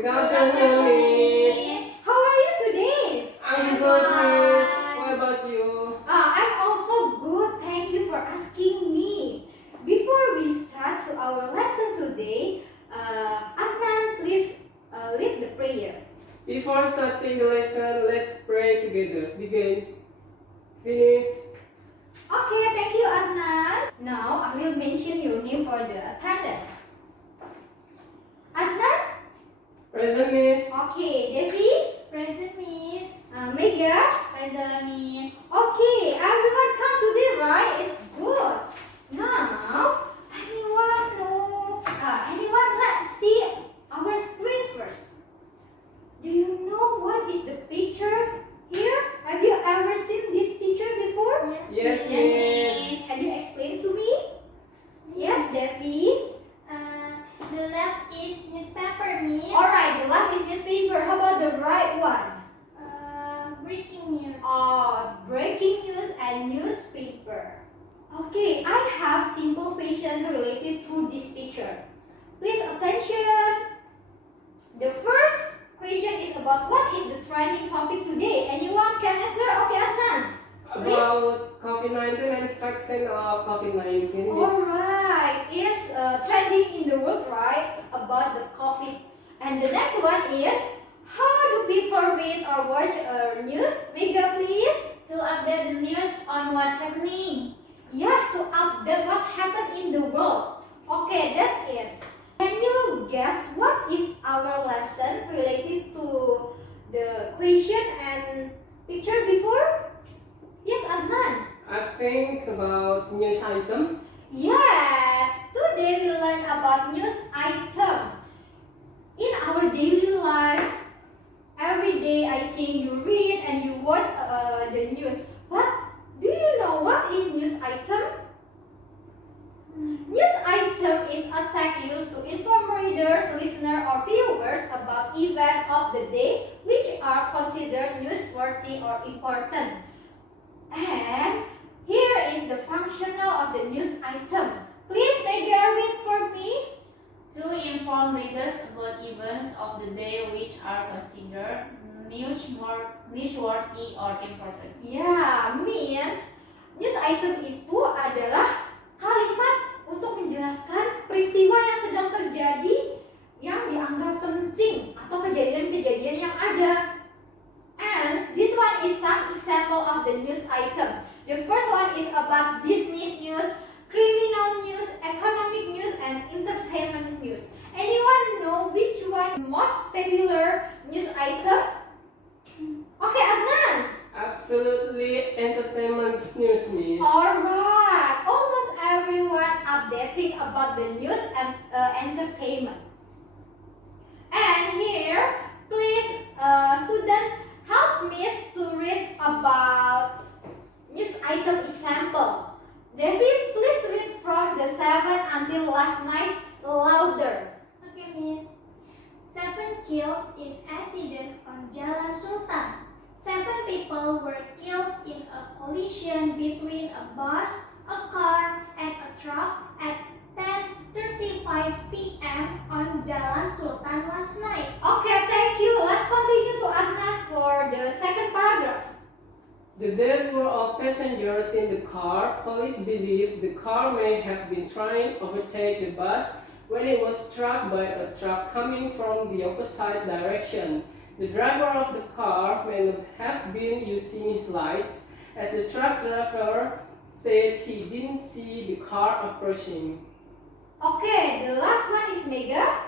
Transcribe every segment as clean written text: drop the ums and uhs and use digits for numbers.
Good afternoon, Miss. How are you today? I'm good, Miss. What about you? I'm also good. Thank you for asking me. Before we start to our lesson today, Adnan, please lead the prayer. Before starting the lesson, let's pray together. Begin. Finish. Okay, thank you, Adnan. Now I will mention your name for the attendance. Adnan? Present, Miss. Okay, Devi? Present, Miss. Mega? Present, Miss. Okay, everyone come today, right? It's good. Now, anyone let's see our screen first. Do you know what is the picture here? Have you ever seen this picture before? Yes, Yes, Miss. Can you explain to me? Yes, Devi. The left is newspaper, Miss. Alright, the left is newspaper. How about the right one? Breaking news. Breaking news and newspaper. Okay, I have simple question related to this picture. Please attention. The first question is about what is the trending topic today. Anyone can answer? Okay, Adnan. About COVID-19 and vaccine of COVID-19, Miss. Alright, it's trending in the world, right? About the COVID. And the next one is, how do people read or watch news? Mega, please. To update the news on what's happening. Yes, to update what happened in the world. Okay, that is. Can you guess what is our lesson related to the question and picture before? Yes, Adnan. I think about news item. Yes, today we learn about news item. In our daily life, every day I think you read and you watch the news. But do you know what is news item? News item is a text used to inform readers, listeners, or viewers about events of the day which are considered newsworthy or important. And here is the functional of the news item. Please, Mega, read for me. To inform readers about events of the day which are considered newsworthy or important. Ya, means news item itu adalah kalimat untuk menjelaskan peristiwa yang sedang terjadi yang dianggap penting atau kejadian-kejadian yang ada. And this one is some example of the news item. The first one is about business news, criminal news, economic news, and entertainment news. Anyone know which one most popular news item? Okay, Adnan. Absolutely entertainment news, Miss. Alright, almost everyone updating about the news and entertainment. And here, please, student, help me to read about news item example. David, please read from the 7 until last night louder. Okay, Miss. 7 killed in accident on Jalan Sultan. 7 people were killed in a collision between a bus, a car, and a truck at 10:35 p.m. on Jalan Sultan last night. Okay, thank you. Let's continue to Adnan for the second paragraph. The death were all passengers in the car. Police believe the car may have been trying to overtake the bus when it was struck by a truck coming from the opposite direction. The driver of the car may not have been using his lights, as the truck driver said he didn't see the car approaching. Okay, the last one is Mega.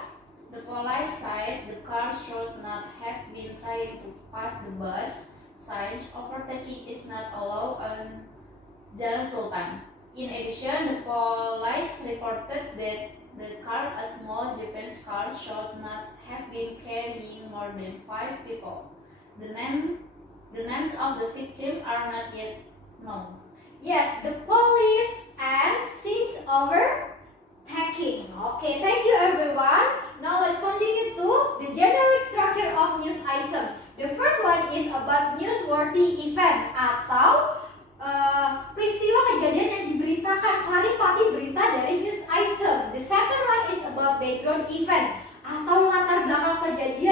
The police said the car should not have been trying to pass the bus. Signs overtaking is not allowed on Jalan Sultan. In addition, the police reported that the car, a small Japanese car, should not have been carrying more than 5 people. The names of the victims are not yet known. Yes, the police and since overtaking. Okay, thank you everyone. Now let's continue to the generic structure of news item. The first one is about newsworthy event atau peristiwa kejadian yang diberitakan, saripati berita dari news item. The second one is about background event atau latar belakang kejadian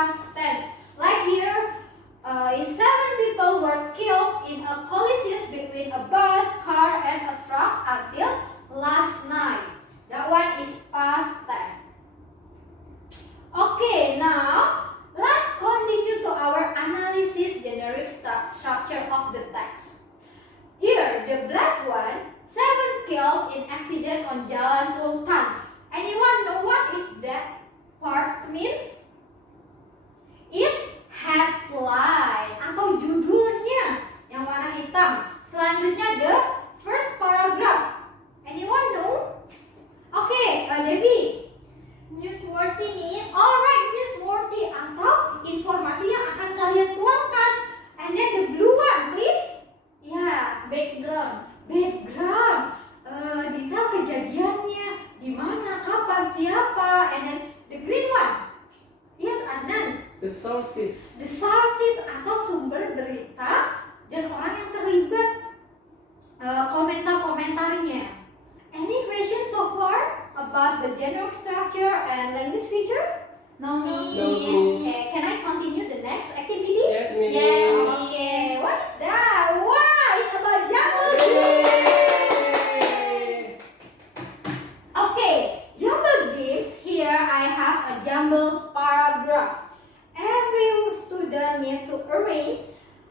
past tense. Like here, seven people were killed in a collision between a bus, car, and a truck until last night. That one is past tense. Okay, now let's continue to our analysis generic structure of the text. Here, the black one, 7 killed in accident on Jalan Sultan. Anyone know what is that part means? Is headline atau judulnya yang warna hitam. Selanjutnya the first paragraph. Anyone know? Okay, Devi. Newsworthy means Alright, newsworthy atau informasi yang akan kalian tuangkan. And then the blue one, please. Ya, background. background. Detail kejadiannya, di mana, kapan, siapa. And then the green one. Yes, Adnan. The sources. The sources atau sumber berita dan orang yang terlibat, komentar-komentarnya. Any questions so far about the general structure and language feature? No No, means. miss. Okay, can I continue the next activity? Yes, Miss. Yes. Okay, what is that? Wow, it's about jumble games. Yay! Okay, jumble games. Here I have a jumble paragraph. Every student needs to arrange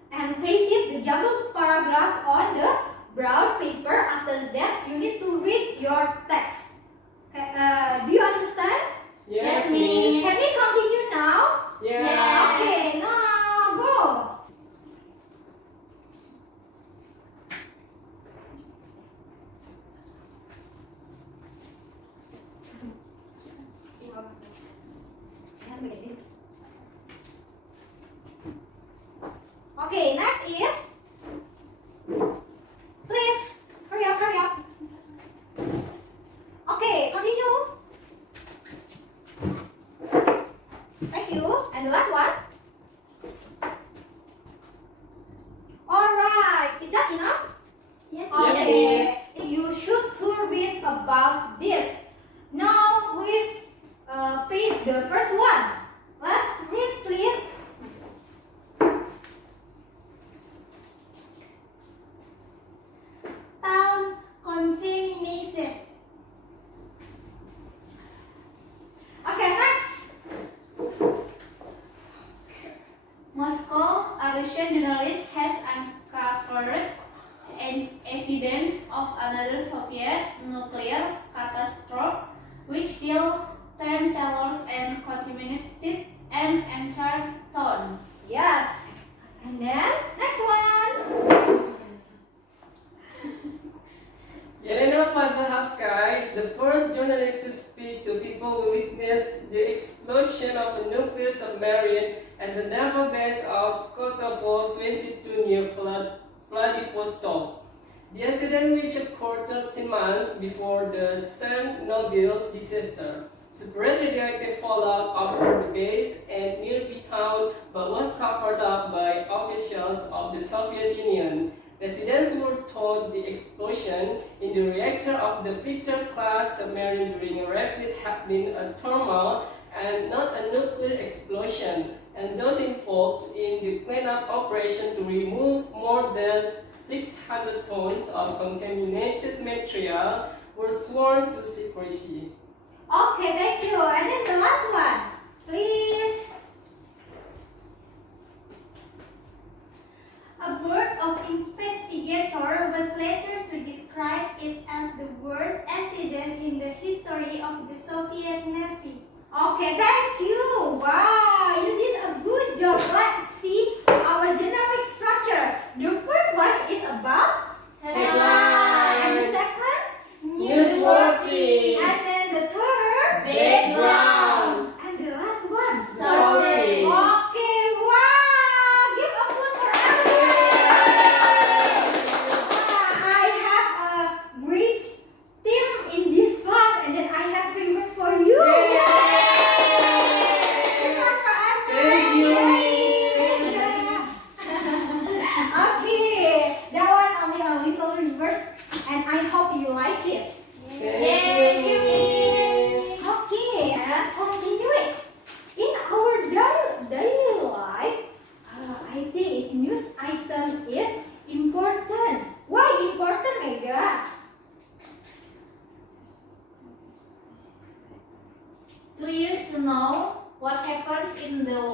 and paste the jumbled paragraph on the brown paper. After that, you need to read your text. Okay, do you understand? Yes, Yes, Miss. Miss. Can we continue now? Yeah. Yeah. Okay, now go. Okay, next is, please hurry up, hurry up. Okay, continue. Thank you. And the last one. Alright, is that enough? Yes, Okay, you should to read about this. Now, who is paste the first one? Let's read, please. Town contaminated. Okay, next. Moscow, a Russian journalist, has uncovered evidence of another Soviet nuclear catastrophe which killed 10 sailors and contaminated an entire town. Yes. And then, next one. Yelena Fazahavskaya is the first journalist to speak to people who witnessed the explosion of a nuclear submarine at the naval base of Skotovo 22 near Vladivostok. The accident which occurred 13 months before the Chernobyl disaster spread radioactive fallout over the base and nearby town, but was covered up by officials of the Soviet Union. Residents were told the explosion in the reactor of the Victor-class submarine during a refit had been a thermal and not a nuclear explosion, and those involved in the cleanup operation to remove more than 600 tons of contaminated material were sworn to secrecy. Okay, thank you. And then the last one, please. A board of investigators was later to describe it as the worst accident in the history of the Soviet Navy. Okay, thank you. Wow, you did a good job. Let's see our generic structure. The first one is about Headline. and the second, Newsworthy. and then the third, Background. and the last one. Sources.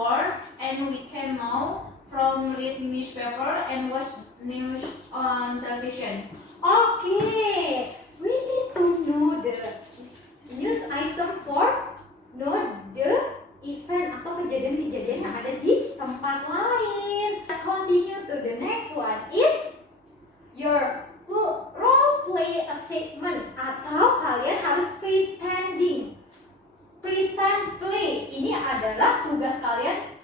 world, and we can know from read newspaper and watch news on television. Okay, we need to know the news item for know the event atau kejadian-kejadian yang ada di tempat lain. Let's continue to the next one is your role play a segment atau kalian harus pretend play. Ini adalah tugas kalian